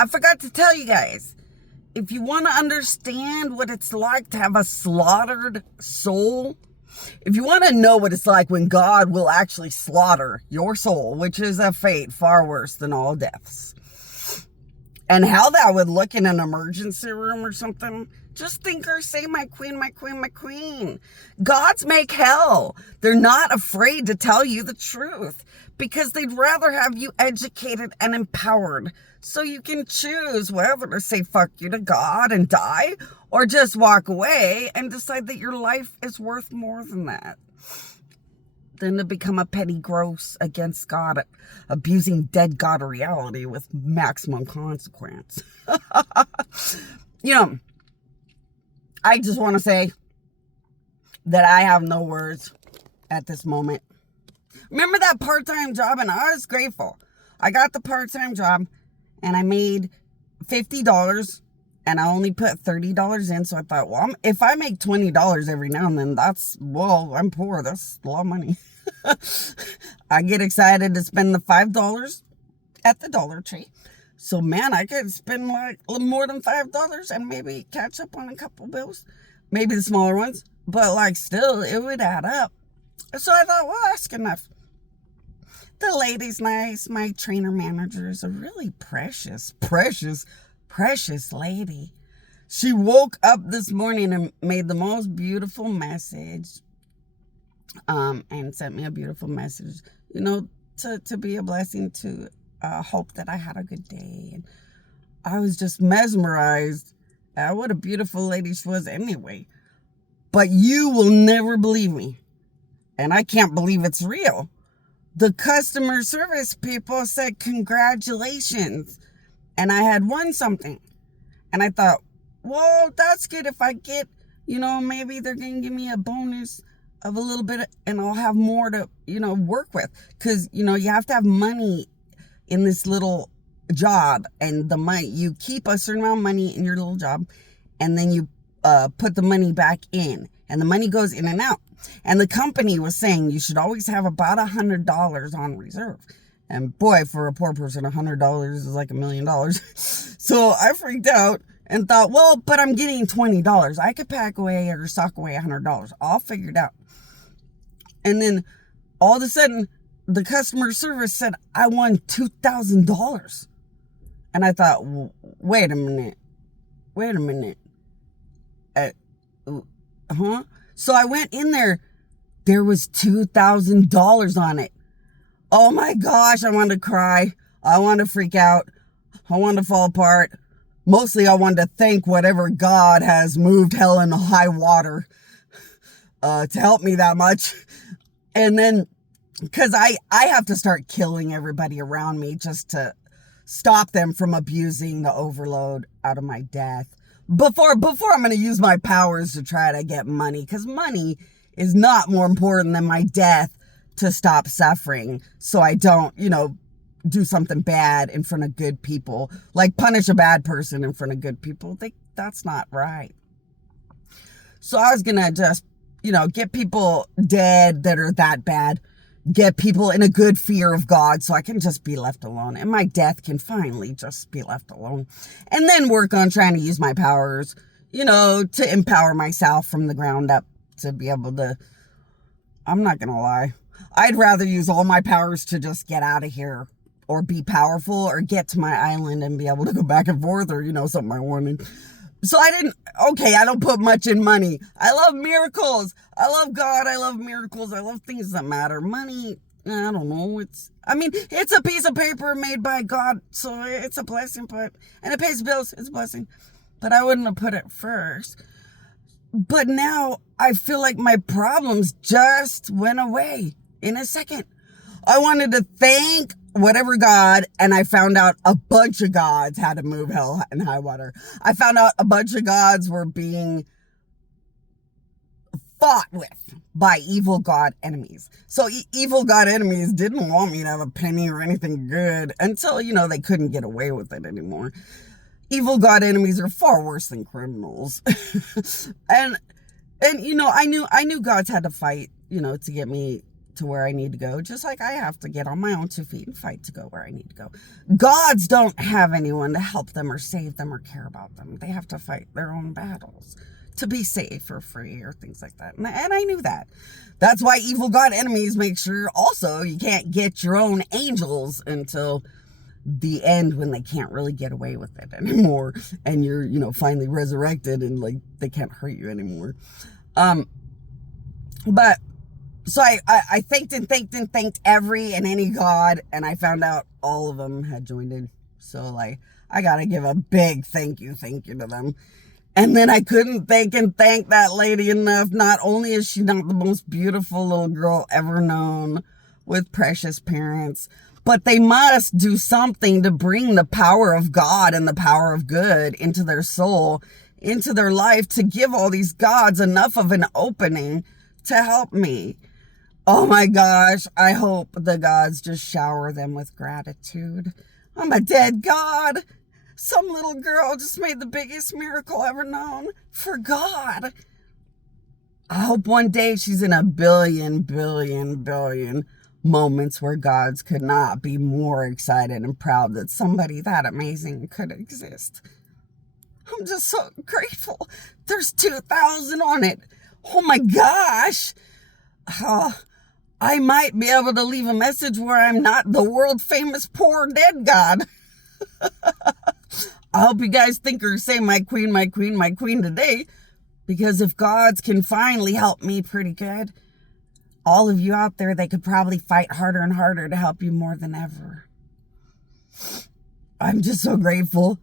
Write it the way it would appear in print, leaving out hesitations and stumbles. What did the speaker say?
I forgot to tell you guys, if you want to understand what it's like to have a slaughtered soul, if you want to know what it's like when God will actually slaughter your soul, which is a fate far worse than all deaths, and how that would look in an emergency room or something, just think or say, my queen, my queen, my queen. Gods make hell. They're not afraid to tell you the truth because they'd rather have you educated and empowered so you can choose whether to say fuck you to God and die or just walk away and decide that your life is worth more than that. Than to become a petty gross against God, abusing dead God reality with maximum consequence. I just want to say that I have no words at this moment. Remember that part-time job? And I was grateful. I got the part-time job and I made $50 and I only put $30 in. So I thought, well, if I make $20 every now and then, I'm poor. That's a lot of money. I get excited to spend the $5 at the Dollar Tree. So, man, I could spend like a little more than $5 and maybe catch up on a couple bills. Maybe the smaller ones. But, still, it would add up. So I thought, well, that's good enough. The lady's nice. My trainer manager is a really precious lady. She woke up this morning and made the most beautiful message. And sent me a beautiful message, to be a blessing, to hope that I had a good day. And I was just mesmerized at what a beautiful lady she was anyway. But you will never believe me. And I can't believe it's real. The customer service people said, congratulations. And I had won something. And I thought, well, that's good if I get, maybe they're going to give me a bonus of a little bit and I'll have more to, work with. Because, you have to have money in this little job, and the money, you keep a certain amount of money in your little job and then you put the money back in, and the money goes in and out. And the company was saying you should always have about $100 on reserve. And boy, for a poor person, $100 is like $1 million. So I freaked out and thought, well, but I'm getting $20. I could pack away or sock away $100. I'll figure it out. And then all of a sudden, the customer service said, I won $2,000. And I thought, wait a minute. So I went in there. There was $2,000 on it. Oh my gosh, I wanted to cry. I wanted to freak out. I wanted to fall apart. Mostly I wanted to thank whatever God has moved hell and high water to help me that much. And then, because I have to start killing everybody around me just to stop them from abusing the overload out of my death. Before I'm going to use my powers to try to get money, because money is not more important than my death to stop suffering, so I don't, do something bad in front of good people, like punish a bad person in front of good people. That's not right. So I was going to just, get people dead that are that bad, get people in a good fear of God so I can just be left alone, and my death can finally just be left alone, and then work on trying to use my powers, to empower myself from the ground up to be able to, I'm not going to lie, I'd rather use all my powers to just get out of here or be powerful or get to my island and be able to go back and forth or, something I wanted. So I don't put much in money. I love miracles. I love God. I love miracles. I love things that matter. Money, I don't know. It's a piece of paper made by God. So it's a blessing, and it pays bills. It's a blessing. But I wouldn't have put it first. But now I feel like my problems just went away in a second. I wanted to thank whatever God, and I found out a bunch of gods had to move hell and high water. I found out a bunch of gods were being fought with by evil God enemies. So evil God enemies didn't want me to have a penny or anything good until, they couldn't get away with it anymore. Evil God enemies are far worse than criminals. and I knew gods had to fight, to get me to where I need to go, just like I have to get on my own 2 feet and fight to go where I need to go. Gods don't have anyone to help them or save them or care about them. They have to fight their own battles to be safe or free or things like that. And I knew that. That's why evil god enemies make sure also you can't get your own angels until the end, when they can't really get away with it anymore and you're, finally resurrected and like they can't hurt you anymore. But so I thanked and thanked and thanked every and any god, and I found out all of them had joined in. So like, I gotta give a big thank you to them. And then I couldn't thank that lady enough. Not only is she not the most beautiful little girl ever known with precious parents, but they must do something to bring the power of God and the power of good into their soul, into their life, to give all these gods enough of an opening to help me. Oh my gosh, I hope the gods just shower them with gratitude. I'm a dead god. Some little girl just made the biggest miracle ever known for God. I hope one day she's in a billion moments where gods could not be more excited and proud that somebody that amazing could exist. I'm just so grateful. There's 2,000 on it. Oh my gosh. I might be able to leave a message where I'm not the world famous poor dead god. I hope you guys think or say my queen today, because if gods can finally help me pretty good, all of you out there, they could probably fight harder and harder to help you more than ever. I'm just so grateful.